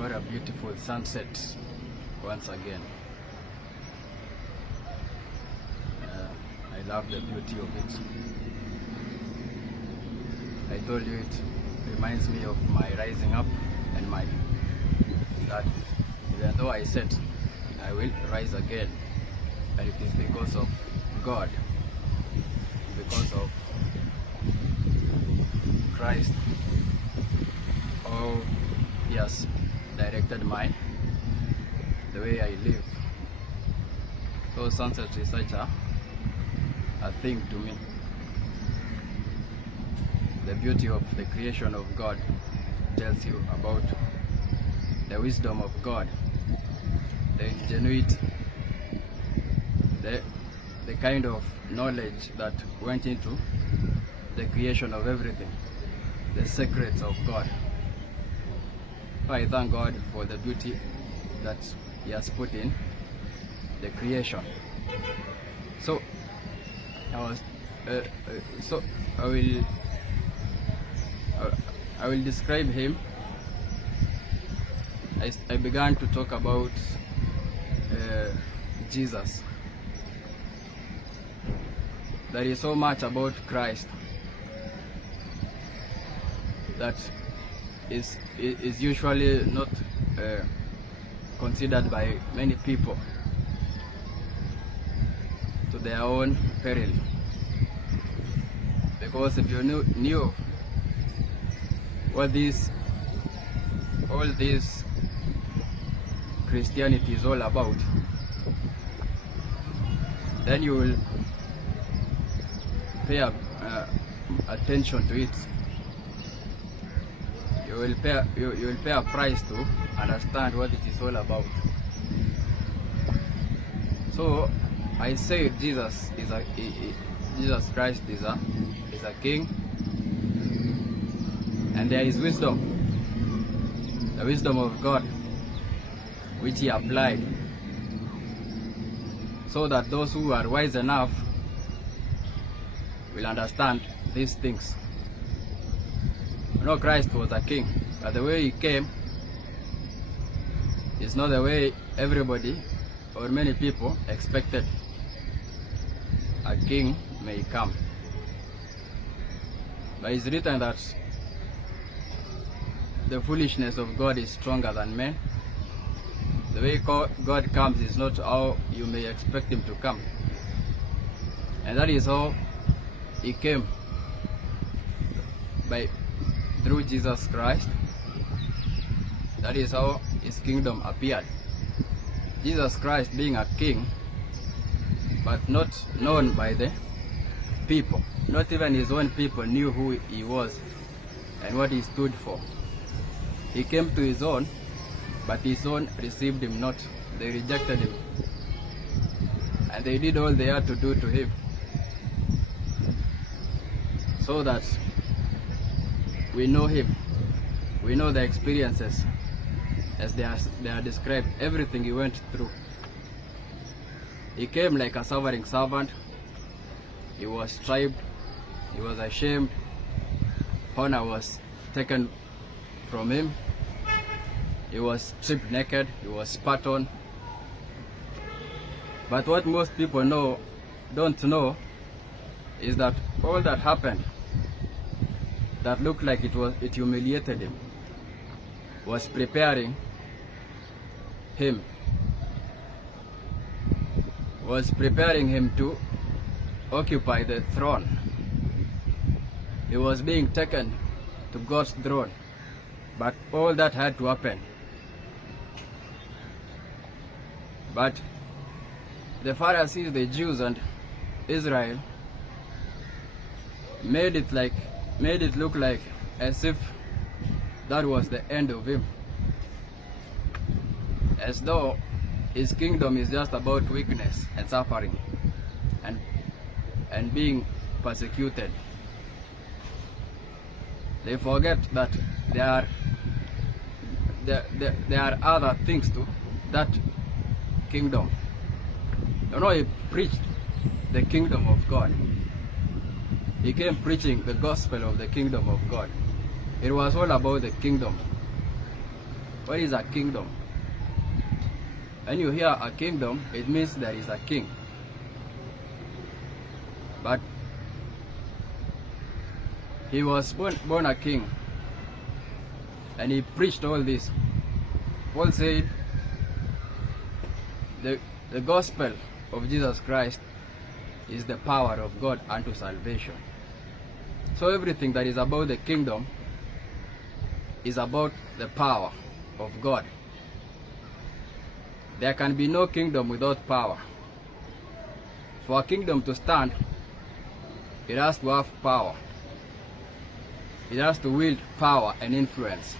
What a beautiful sunset once again. I love the beauty of it. I told you it reminds me of my rising up and my that even though I said I will rise again, and it is because of God, because of Christ. Oh, yes, directed the way I live. So sunset is such a thing to me. The beauty of the creation of God tells you about the wisdom of God, the ingenuity, the kind of knowledge that went into the creation of everything, the secrets of God. So I thank God for the beauty that He has put in the creation. So I will describe Him. I began to talk about Jesus. There is so much about Christ that is usually not considered by many people to their own peril. Because if you knew what all this Christianity is all about, then you will pay attention to it. You will pay a price to understand what it is all about. So I say Jesus Christ is a king, and there is wisdom, the wisdom of God, which He applied, so that those who are wise enough will understand these things. You know, Christ was a king, but the way He came is not the way everybody or many people expected a king may come. But it's written that the foolishness of God is stronger than men. The way God comes is not how you may expect Him to come. And that is how He came, through Jesus Christ. That is how His kingdom appeared. Jesus Christ being a king, but not known by the people. Not even His own people knew who He was and what He stood for. He came to His own, but His own received Him not. They rejected Him, and they did all they had to do to Him, so that we know Him. We know the experiences as they are described, everything He went through. He came like a suffering servant. He was striped, He was ashamed, honor was taken from Him, He was stripped naked, He was spat on. But what most people don't know is that all that happened, that looked like it humiliated Him, was preparing Him, to occupy the throne. He was being taken to God's throne, but all that had to happen. But the Pharisees, the Jews, and Israel made it look like as if that was the end of Him, as though His kingdom is just about weakness and suffering and being persecuted. They forget that there are other things to that kingdom. You know, He preached the kingdom of God. He came preaching the gospel of the kingdom of God. It was all about the kingdom. What is a kingdom? When you hear a kingdom, it means there is a king. But he was born a king, and he preached all this. Paul said the gospel of Jesus Christ is the power of God unto salvation. So everything that is about the kingdom is about the power of God. There can be no kingdom without power. For a kingdom to stand, it has to have power. It has to wield power and influence.